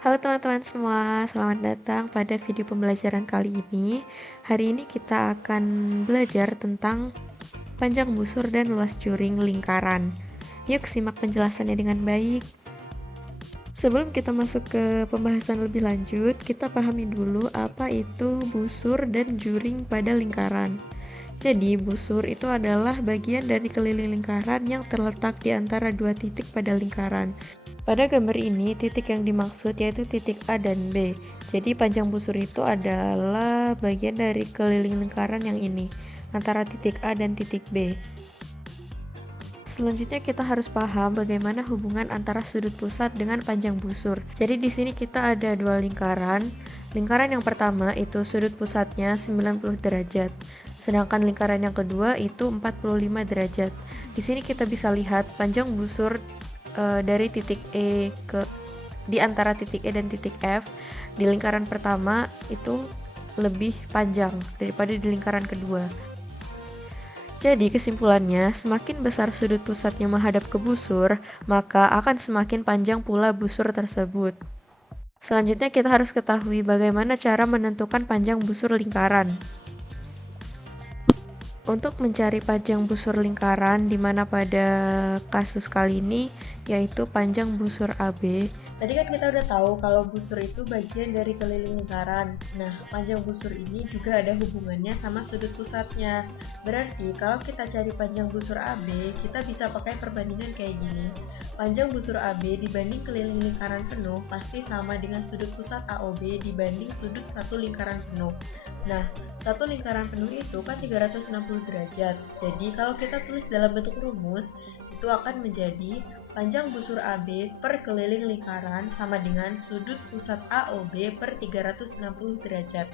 Halo teman-teman semua, selamat datang pada video pembelajaran kali ini. Hari ini kita akan belajar tentang panjang busur dan luas juring lingkaran. Yuk simak penjelasannya dengan baik. Sebelum kita masuk ke pembahasan lebih lanjut, kita pahami dulu apa itu busur dan juring pada lingkaran. Jadi, busur itu adalah bagian dari keliling lingkaran yang terletak di antara dua titik pada lingkaran. Pada gambar ini, titik yang dimaksud yaitu titik A dan B. Jadi, panjang busur itu adalah bagian dari keliling lingkaran yang ini, antara titik A dan titik B. Selanjutnya kita harus paham bagaimana hubungan antara sudut pusat dengan panjang busur. Jadi di sini kita ada dua lingkaran. Lingkaran yang pertama itu sudut pusatnya 90 derajat. Sedangkan lingkaran yang kedua itu 45 derajat. Di sini kita bisa lihat panjang busur dari titik E di antara titik E dan titik F di lingkaran pertama itu lebih panjang daripada di lingkaran kedua. Jadi kesimpulannya, semakin besar sudut pusatnya menghadap ke busur, maka akan semakin panjang pula busur tersebut. Selanjutnya kita harus ketahui bagaimana cara menentukan panjang busur lingkaran. Untuk mencari panjang busur lingkaran, di mana pada kasus kali ini yaitu panjang busur AB. Tadi kan kita udah tahu kalau busur itu bagian dari keliling lingkaran. Nah, panjang busur ini juga ada hubungannya sama sudut pusatnya. Berarti kalau kita cari panjang busur AB, kita bisa pakai perbandingan kayak gini. Panjang busur AB dibanding keliling lingkaran penuh pasti sama dengan sudut pusat AOB dibanding sudut satu lingkaran penuh. Nah, satu lingkaran penuh itu kan 360 derajat. Jadi kalau kita tulis dalam bentuk rumus, itu akan menjadi panjang busur AB per keliling lingkaran sama dengan sudut pusat AOB per 360 derajat.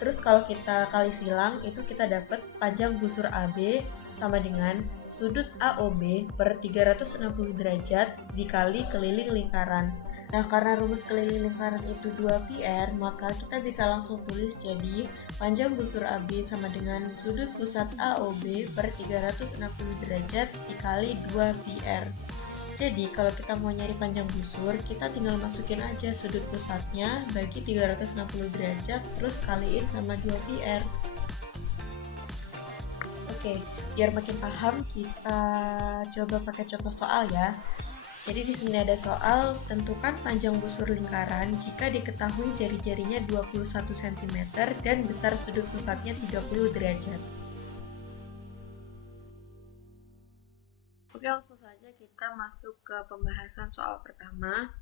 Terus kalau kita kali silang, itu kita dapat panjang busur AB sama dengan sudut AOB per 360 derajat dikali keliling lingkaran. Nah, karena rumus keliling lingkaran itu 2πr, maka kita bisa langsung tulis jadi panjang busur AB sama dengan sudut pusat AOB per 360 derajat dikali 2πr. Jadi, kalau kita mau nyari panjang busur, kita tinggal masukin aja sudut pusatnya bagi 360 derajat, terus kaliin sama 2πr. Oke, biar makin paham, kita coba pakai contoh soal ya. Jadi di sini ada soal, tentukan panjang busur lingkaran jika diketahui jari-jarinya 21 cm dan besar sudut pusatnya 30 derajat. Oke, langsung saja kita masuk ke pembahasan soal pertama.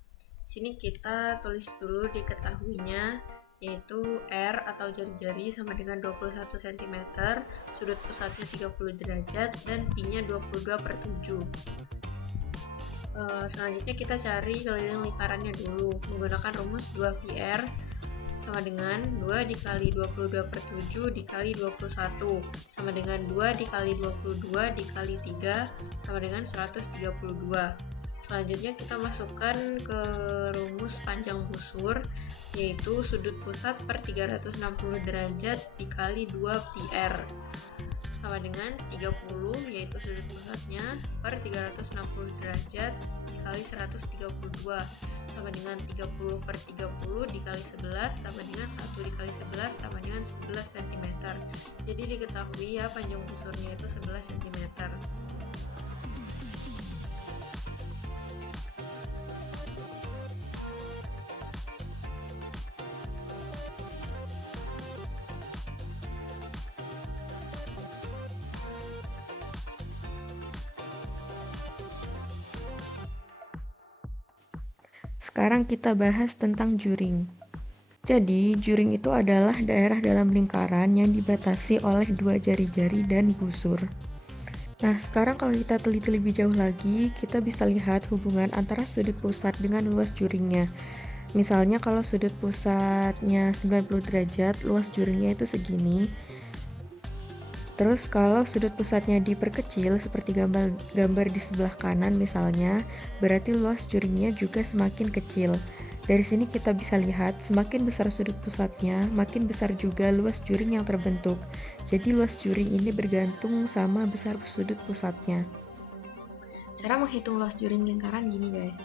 Sini kita tulis dulu diketahuinya, yaitu R atau jari-jari sama dengan 21 cm, sudut pusatnya 30 derajat, dan Pi-nya 22/7. Selanjutnya kita cari keliling lingkarannya dulu menggunakan rumus 2πr sama dengan 2 dikali 22/7 dikali 21 sama dengan 2 dikali 22 dikali 3 sama dengan 132. Selanjutnya kita masukkan ke rumus panjang busur, yaitu sudut pusat per 360 derajat dikali 2πr sama dengan 30, yaitu sudut pusatnya per 360 derajat dikali 132 sama dengan 30/30 dikali 11 sama dengan 1 dikali 11 sama dengan 11 cm. Jadi diketahui ya panjang busurnya itu 11 cm. Sekarang kita bahas tentang juring. Jadi, juring itu adalah daerah dalam lingkaran yang dibatasi oleh dua jari-jari dan busur. Nah, sekarang kalau kita teliti lebih jauh lagi, kita bisa lihat hubungan antara sudut pusat dengan luas juringnya. Misalnya kalau sudut pusatnya 90 derajat, luas juringnya itu segini. Terus kalau sudut pusatnya diperkecil seperti gambar di sebelah kanan misalnya, berarti luas juringnya juga semakin kecil. Dari sini kita bisa lihat semakin besar sudut pusatnya, makin besar juga luas juring yang terbentuk. Jadi luas juring ini bergantung sama besar sudut pusatnya. Cara menghitung luas juring lingkaran gini guys.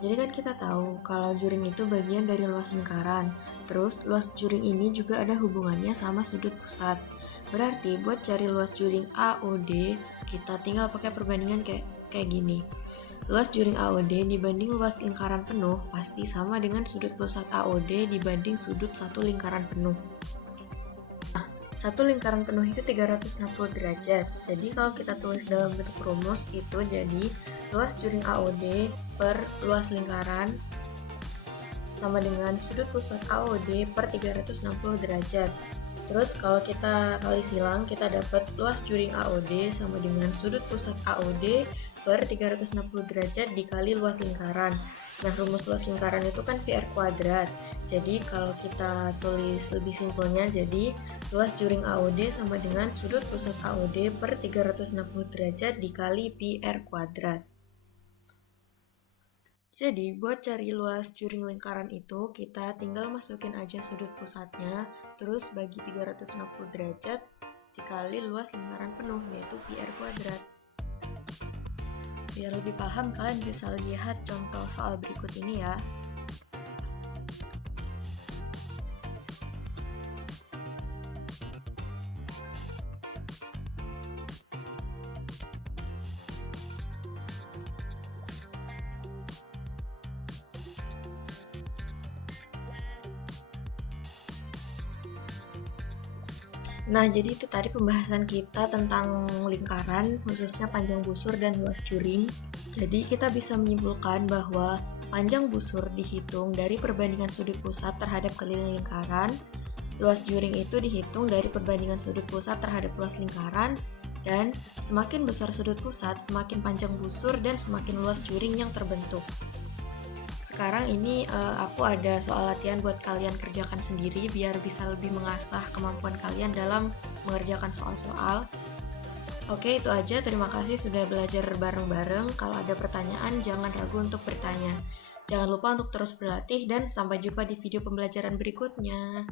Jadi kan kita tahu kalau juring itu bagian dari luas lingkaran. Terus luas juring ini juga ada hubungannya sama sudut pusat. Berarti buat cari luas juring AOD, kita tinggal pakai perbandingan kayak gini. Luas juring AOD dibanding luas lingkaran penuh pasti sama dengan sudut pusat AOD dibanding sudut satu lingkaran penuh. Satu lingkaran penuh itu 360 derajat. Jadi kalau kita tulis dalam bentuk rumus itu jadi luas juring AOD per luas lingkaran sama dengan sudut pusat AOD per 360 derajat. Terus kalau kita kali silang kita dapat luas juring AOD sama dengan sudut pusat AOD per 360 derajat dikali luas lingkaran. Nah, rumus luas lingkaran itu kan PR kuadrat. Jadi kalau kita tulis lebih simpelnya, jadi luas juring AOD sama dengan sudut pusat AOD per 360 derajat dikali PR kuadrat. Jadi buat cari luas juring lingkaran itu, kita tinggal masukin aja sudut pusatnya, terus bagi 360 derajat dikali luas lingkaran penuh, yaitu PR kuadrat. Biar lebih paham, kalian bisa lihat contoh soal berikut ini ya. Nah, jadi itu tadi pembahasan kita tentang lingkaran, khususnya panjang busur dan luas juring. Jadi kita bisa menyimpulkan bahwa panjang busur dihitung dari perbandingan sudut pusat terhadap keliling lingkaran, luas juring itu dihitung dari perbandingan sudut pusat terhadap luas lingkaran, dan semakin besar sudut pusat, semakin panjang busur dan semakin luas juring yang terbentuk. Sekarang ini aku ada soal latihan buat kalian kerjakan sendiri biar bisa lebih mengasah kemampuan kalian dalam mengerjakan soal-soal. Oke, itu aja. Terima kasih sudah belajar bareng-bareng. Kalau ada pertanyaan, jangan ragu untuk bertanya. Jangan lupa untuk terus berlatih dan sampai jumpa di video pembelajaran berikutnya.